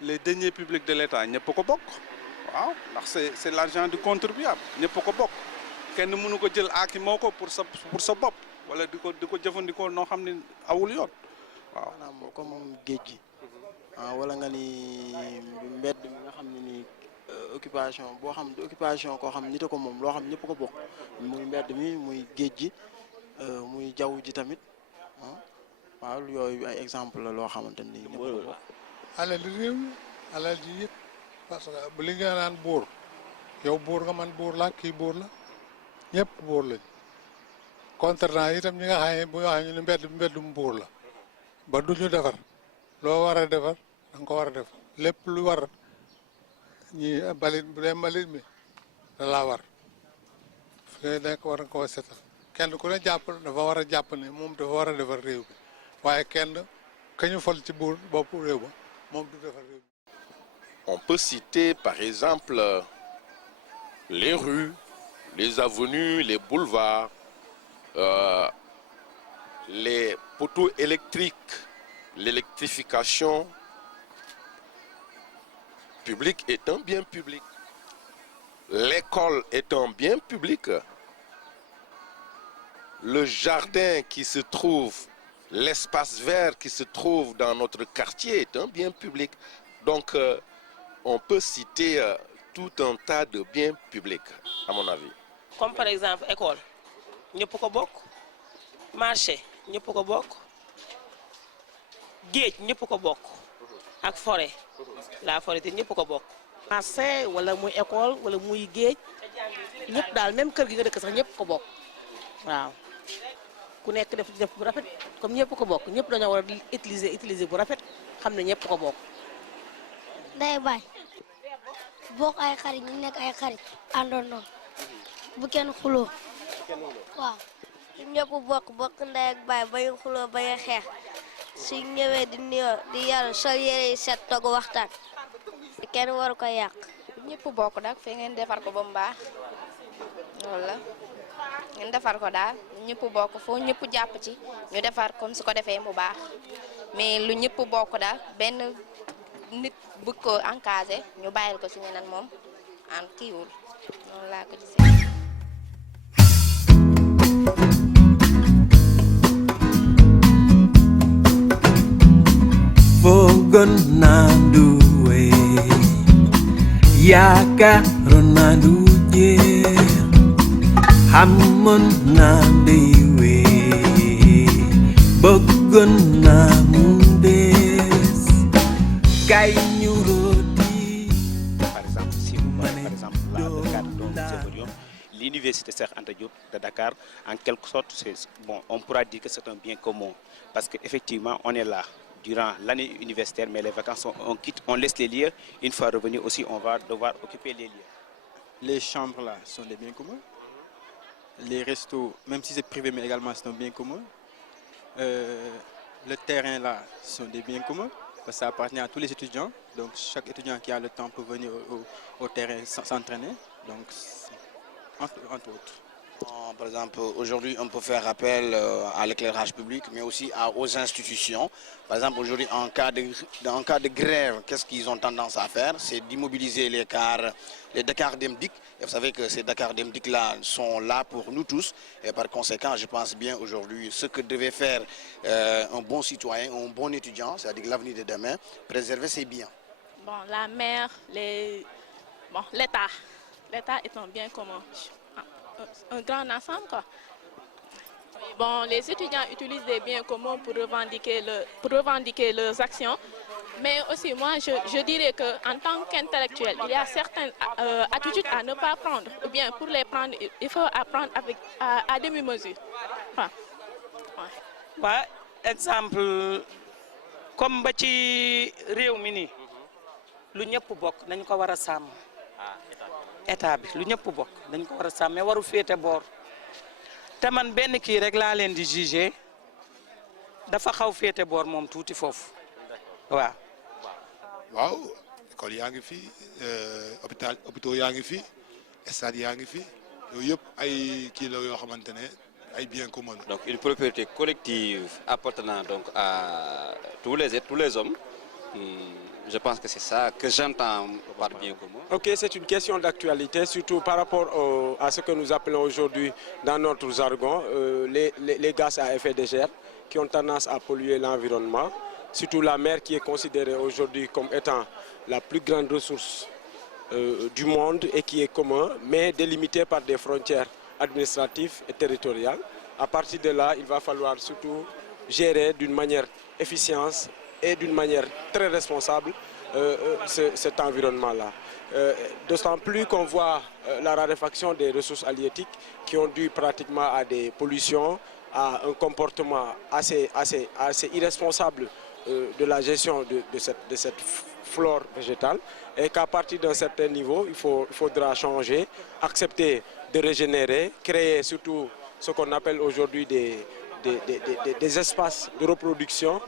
les deniers publics de l'État ñëpp ko bokk waaw ndax c'est l'argent du contribuable ñëpp ko bokk kenn mënu ko jël aaki moo ko pour sa bopp wala di ko jëfandikoo noo xam ne awul yoon waaw. maanaam comme géej gi wala nga ni mbedd mi nga xam ne nii occupation boo xam ne occupation koo xam nit a ko moom loo xam ñëpp ko bokk muy mbedd mi muy géej gi muy jaww ji tamit waaw yooyu ay exemple la loo xamante ni ñëpp ko bokk. alal réew mi alal ji yëpp parce que bu li nga naan buur yow buur nga man buur la kii buur la ñëpp buur lañ contrat yi itam ñi nga xam ne bu ñu waxee ñu ne mbeddum buur la ba du ñu defar loo war a defar da nga ko war a def lépp lu war ñi balit bu dee mbalit mi da laa war fi ngay nekk war nga koo setal kenn ku ne jàpp dafa war a jàpp ne moom dafa war a defar réew bi waaye kenn kañu fal ci buur bopp réew ba moom du defar réew bi. On peut citer par exemple les rues, les avenues, les boulevards, les poteaux électriques, l'électrification. Public est un bien public. L'école est un bien public. Le jardin qui se trouve, l'espace vert qui se trouve dans notre quartier est un bien public. Donc, on peut citer tout un tas de biens publics, à mon avis. Comme par exemple, école, ñëpp ko bokk, marché, ñëpp ko bokk, géej, ñëpp ko bokk, ak forêt, la forêt te ñëpp ko bokk. Marché wala muy école wala muy géej ñëpp daal même kër gi nga dëkk sax ñëpp ko bokk waaw ku nekk def bu rafet comme ñëpp ko bokk ñëpp dañoo war a utiliser bu rafet xam ne ñëpp ko bokk. Ndey baay bokk ay xarit ñu nekk ay xarit àndandoo bu kenn xuloo waaw ñëpp bokk ndey ak baay bañu xuloo bañu xeex su ñëwee di nuyoo di yaru sol yére yi set toog waxtaan kenn waru ko yàq. ñëpp bokk nag fi ngeen defar ko ba mu baax loolu la ngeen defar ko daal ñëpp bokk foo ñëpp jàpp ci ñu defar comme su ko defee mu baax mais lu ñëpp bokk daal benn nit bëgg ko encadré ñu bàyyil ko si ñeneen moom an kiiwul noonu laa ko gisee. Fogon nanduwe yaakaaroon naa du jeex xamoon naa ndewe bëggoon naa mu des kay ñu rooti. Par exemple, si vous prenez par exemple le cadre dont nous évoluons, l'université Cheikh Anta Diop de Dakar, en quelque sorte, on pourra dire que c'est un bien commun parce qu'effectivement, on est là durant l'année universitaire, mais les vacances, on quitte, on laisse les lieux. Une fois revenu aussi, on va devoir occuper les lieux. Les chambres là sont des biens communs. Les restos, même si c'est privé, mais également c'est un bien commun. Le terrain là sont des biens communs parce que ça appartient à tous les étudiants. Donc chaque étudiant qui a le temps peut venir au terrain s'entraîner. Donc entre autres. Par exemple, aujourd'hui, on peut faire appel à l'éclairage public, mais aussi aux institutions. Par exemple, aujourd'hui, en cas de grève, qu'est-ce qu'ils ont tendance à faire? C'est d'immobiliser les Dakar Demdik. Et vous savez que ces Dakar Demdik-là sont là pour nous tous. Et par conséquent, je pense bien aujourd'hui, ce que devait faire un bon citoyen, un bon étudiant, c'est-à-dire l'avenir de demain, préserver ses biens. Bon, la mer, l'État. L'État est un bien commun. Un grand ensemble, quoi. Bon, les étudiants utilisent des biens communs pour revendiquer leurs actions, mais aussi moi je dirais qu'en tant qu'intellectuel, il y a certaines attitudes à ne pas prendre, ou bien pour les prendre, il faut apprendre à demi-mesure. Ouais, exemple, comme ba ci réew mi nii lu ñëpp bokk nañ ko war a sàmm. État bi lu ñëpp bokk dañ ko war a sàmm mais waru féete boor te man benn kii rek laa leen di juger dafa xaw féete boor moom tuuti foofu waaw. waaw école yaa ngi fi hôpitaux yaa ngi fi stade yaa ngi fi yooyu yëpp ay kii la yoo xamante ne ay biens communs. Donc une propriété collective appartenant donc à tous les hommes Je pense que c'est ça que j'entends par bien commun. Ok, c'est une question d'actualité, surtout par rapport à ce que nous appelons aujourd'hui dans notre jargon les gaz à effet de serre qui ont tendance à polluer l'environnement, surtout la mer qui est considérée aujourd'hui comme étant la plus grande ressource du monde et qui est commun, mais délimitée par des frontières administratives et territoriales. À partir de là, il va falloir surtout gérer d'une manière efficiente et d'une manière très responsable cet environnement-là. D'autant plus qu'on voit la raréfaction des ressources halieutiques qui ont dû pratiquement à des pollutions, à un comportement assez irresponsable de la gestion de cette flore végétale, et qu'à partir d'un certain niveau, il faudra changer, accepter de régénérer, créer surtout ce qu'on appelle aujourd'hui des espaces de reproduction,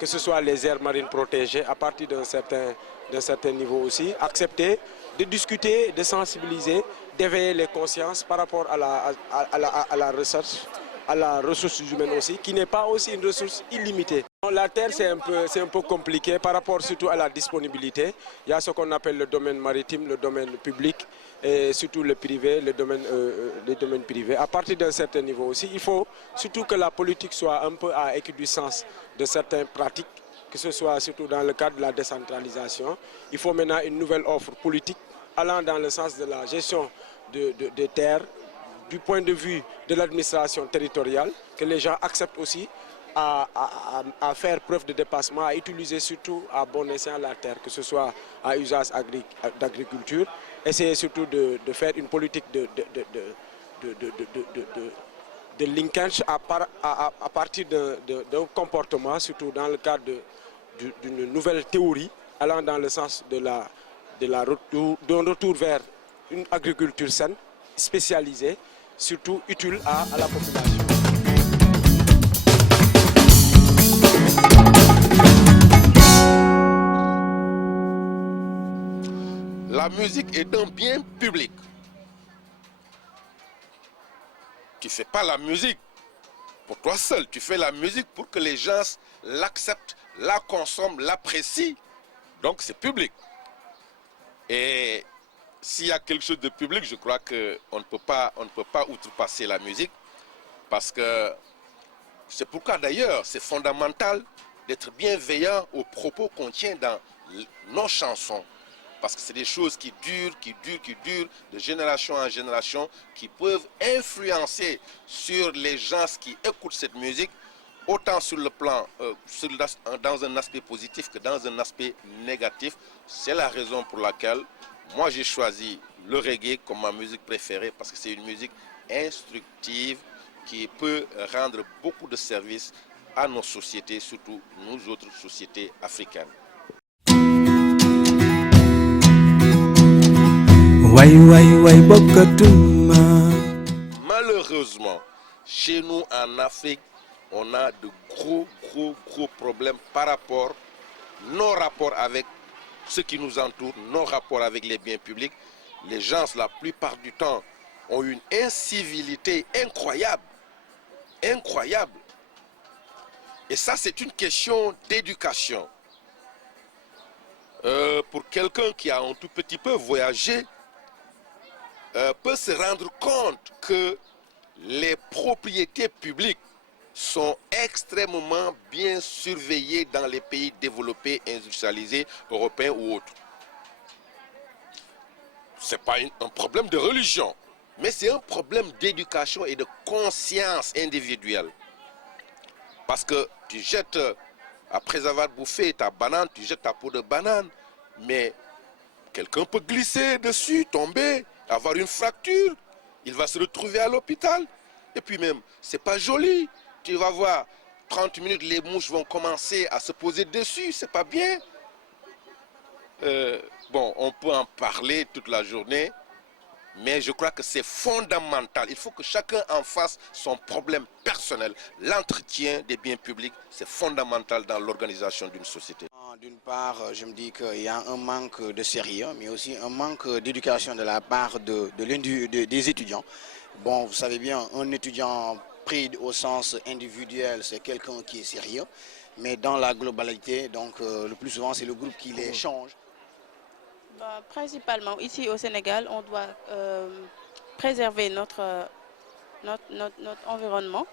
que ce soit les aires marines protégées à partir d'un certain niveau aussi, accepter de discuter, de sensibiliser, d'éveiller les consciences par rapport à la recherche, à la ressource humaine aussi, qui n'est pas aussi une ressource illimitée. La terre, c'est un peu compliqué par rapport surtout à la disponibilité. Il y a ce qu'on appelle le domaine maritime, le domaine public et surtout le privé, le domaine privé. À partir d'un certain niveau aussi, il faut surtout que la politique soit un peu à équidistance de certaines pratiques, que ce soit surtout dans le cadre de la décentralisation. Il faut maintenant une nouvelle offre politique allant dans le sens de la gestion des terres, du point de vue de l'administration territoriale, que les gens acceptent aussi à faire preuve de dépassement, à utiliser surtout à bon escient la terre, que ce soit à usage d'agriculture. Essayer surtout de faire une politique de linkage à partir d'un comportement, surtout dans le cadre d'une nouvelle théorie, allant dans le sens d'un retour vers une agriculture saine, spécialisée, surtout utile à la population. La musique est un bien public. Tu ne fais pas la musique pour toi seul, tu fais la musique pour que les gens l'acceptent, la consomment, l'apprécient. Donc c'est public. Et s'il y a quelque chose de public, je crois qu'on ne peut pas outrepasser la musique, parce que c'est pourquoi d'ailleurs c'est fondamental d'être bienveillant aux propos qu'on tient dans nos chansons, parce que c'est des choses qui durent de génération en génération, qui peuvent influencer sur les gens qui écoutent cette musique, autant sur le plan, dans un aspect positif que dans un aspect négatif. C'est la raison pour laquelle moi j'ai choisi le reggae comme ma musique préférée, parce que c'est une musique instructive qui peut rendre beaucoup de services à nos sociétés, surtout nous autres sociétés africaines. Malheureusement, chez nous en Afrique, on a de gros problèmes par rapport à nos rapports avec ce qui nous entoure, nos rapports avec les biens publics. Les gens, la plupart du temps, ont une incivilité incroyable. Incroyable. Et ça, c'est une question d'éducation. Pour quelqu'un qui a un tout petit peu voyagé, peut se rendre compte que les propriétés publiques sont extrêmement bien surveillées dans les pays développés, industrialisés, européens ou autres. Ce n'est pas un problème de religion, mais c'est un problème d'éducation et de conscience individuelle. Parce que tu jettes, après avoir bouffé ta banane, tu jettes ta peau de banane, mais quelqu'un peut glisser dessus, tomber, avoir une fracture, il va se retrouver à l'hôpital. Et puis même, c'est pas joli. Tu vas voir, 30 minutes, les mouches vont commencer à se poser dessus, c'est pas bien. Bon, on peut en parler toute la journée, mais je crois que c'est fondamental. Il faut que chacun en fasse son problème personnel. L'entretien des biens publics, c'est fondamental dans l'organisation d'une société. D'une part, je me dis qu'il y a un manque de sérieux, mais aussi un manque d'éducation de la part des étudiants. Bon, vous savez bien, un étudiant pris au sens individuel, c'est quelqu'un qui est sérieux. Mais dans la globalité, donc, le plus souvent, c'est le groupe qui les change. Principalement, ici au Sénégal, on doit préserver notre environnement,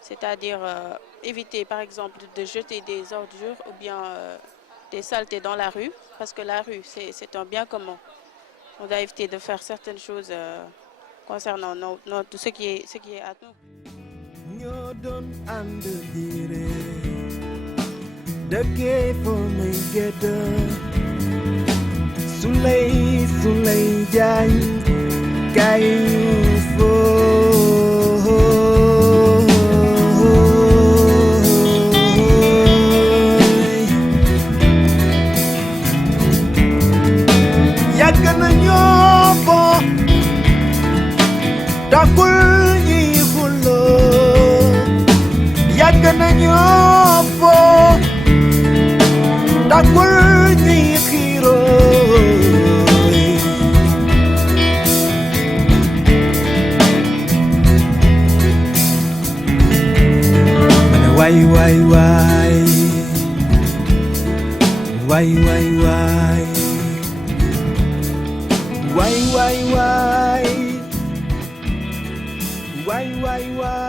c'est-à-dire éviter, par exemple, de jeter des ordures ou bien des saletés dans la rue, parce que la rue, c'est un bien commun. On doit éviter de faire certaines choses concernant ce qui est à nous. ñoo doon ànd di ree dëkkee foo may gëdd Suley Jaañ kay ñu foo yàgg na ñoo boo takul ñi xuloo yàgg na ñoo boo takul ñi xiiroo ma ne waay waay waay waay waay waay waay waay waay waay waay waay